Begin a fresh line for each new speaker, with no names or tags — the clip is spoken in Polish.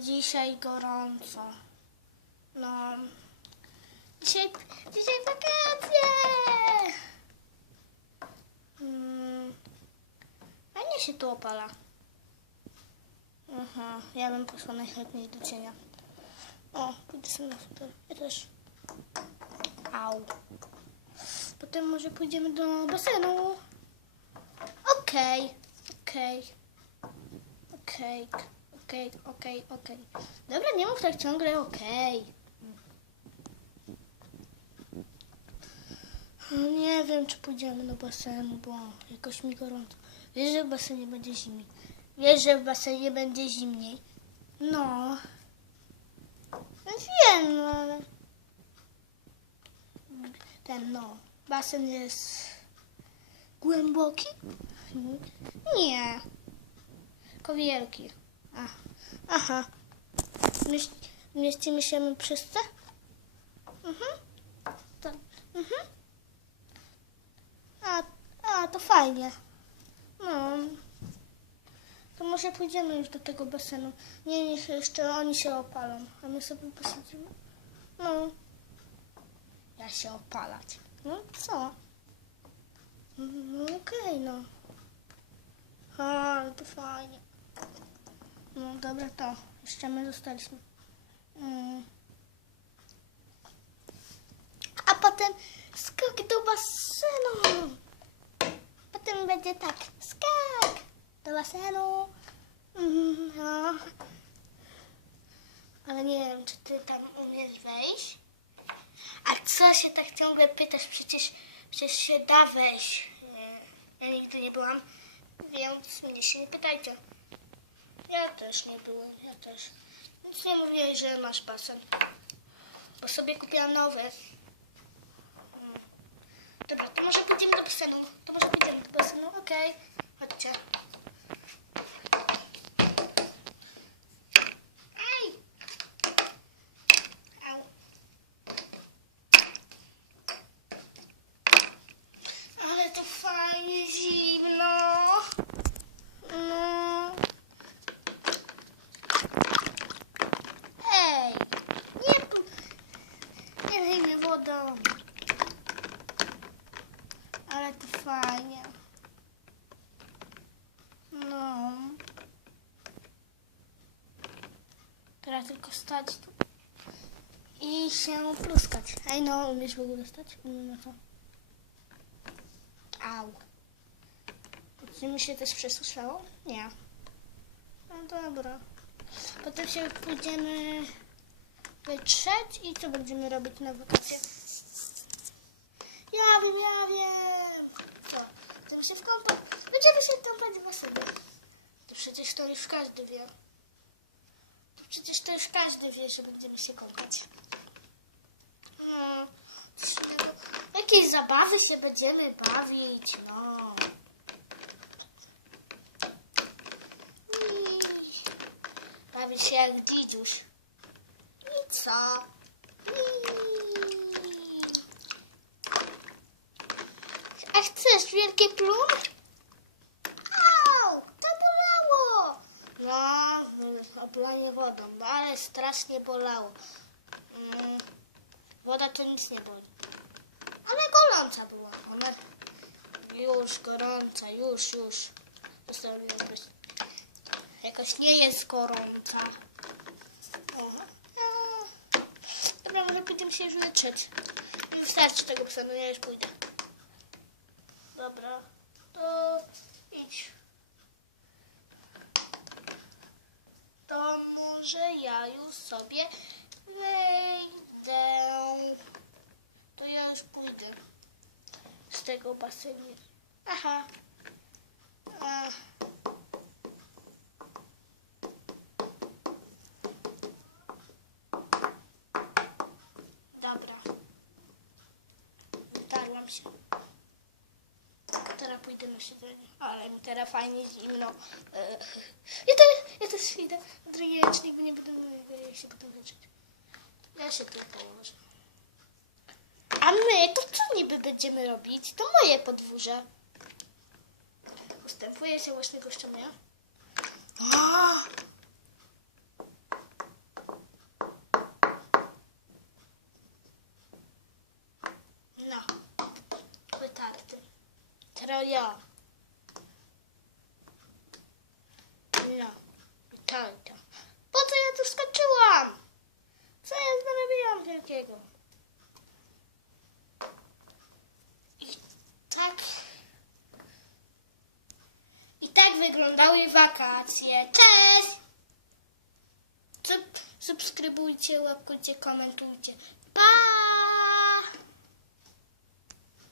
dzisiaj gorąco. No. Dzisiaj, dzisiaj wakacje! Mm. Fajnie się tu opala. Aha, ja bym poszła najchętniej do cienia. O, pójdę sobie na super. Ja też. Au. Potem może pójdziemy do basenu. Okej, okej. Okej, okej, okej, okej. Dobra, nie mów tak ciągle okej. No Nie wiem, czy pójdziemy do basenu, bo jakoś mi gorąco. Wiesz, że w basenie będzie zimniej. Wiesz, że w basenie będzie zimniej. No. No Wiem, no ale... Ten, no. Basen jest głęboki? Nie. Tylko wielki. Aha. Mieś, mieścimy się wszyscy? Mhm. Tak. Mhm. A, a, to fajnie. No. To może pójdziemy już do tego basenu. Nie, niech jeszcze oni się opalą, a my sobie posiedzimy. No. Ja się opalać. No co? No okej, no. A, to fajnie. No dobra, to. Jeszcze my zostaliśmy. Mm. A potem skok do basenu. Potem będzie tak, skak do basenu. Mm, No. Ale nie wiem, czy ty tam umiesz wejść? A co się tak ciągle pytasz? Przecież, przecież się da wejść. Nie, ja nigdy nie byłam, więc mnie się nie pytajcie. Ja też nie byłem, ja też. Nic nie mówiłeś, że masz basen. Bo sobie kupiłam nowy. Mm. Dobra, to może pójdziemy do basenu. To może pójdziemy do basenu, okej. Chodźcie. Ej! Au. Ale to fajnie zimno. No. Ej, nie, pu- nie lej mnie wodą. Ale to fajnie. No. Teraz tylko stać tu i się pluskać. Ej, no, umiesz w ogóle stać? Umiem na to. Au. Czy mi się też przesłyszało? Nie. No dobra. Potem się pójdziemy wytrzeć i co będziemy robić na wakacje? Ja wiem, ja wiem. Chcemy się wkąpać? Będziemy się kąpać w basenie. To przecież to już każdy wie. To przecież to już każdy wie, że będziemy się kąpać. No. Jakieś zabawy się będziemy bawić, no. Ii, Bawić się jak. I co? Ii. A chcesz wielkie plumy? Au, to bolało. No, oblanie wodą, no ale strasznie bolało. Mm, woda to nic nie boli. Ale gorąca była. Ona już gorąca, już, już. Zostawiam być. Jakoś nie jest gorąca. Dobra, może pójdziemy się już leczyć. Nie wystarczy tego psa, no ja już pójdę. Dobra, to idź. To może ja już sobie wejdę. To ja już pójdę z tego basenu. Aha. Ach. Dobra. Wytarłam się. Teraz pójdę na siedzenie. Ale mi teraz fajnie zimno. Eee, Ja też, ja też idę drugi ręcznik, bo nie będę mogła się potem leczyć. Ja się tu położę. A my to co niby będziemy robić? To moje podwórze. Ustępuję się właśnie gościom ja. O! Ja. No. I tak. Po co ja tu skoczyłam? Co ja zrobiłam wielkiego? I tak... I tak wyglądały wakacje. Cześć! Sub- subskrybujcie, łapkujcie, komentujcie. Pa!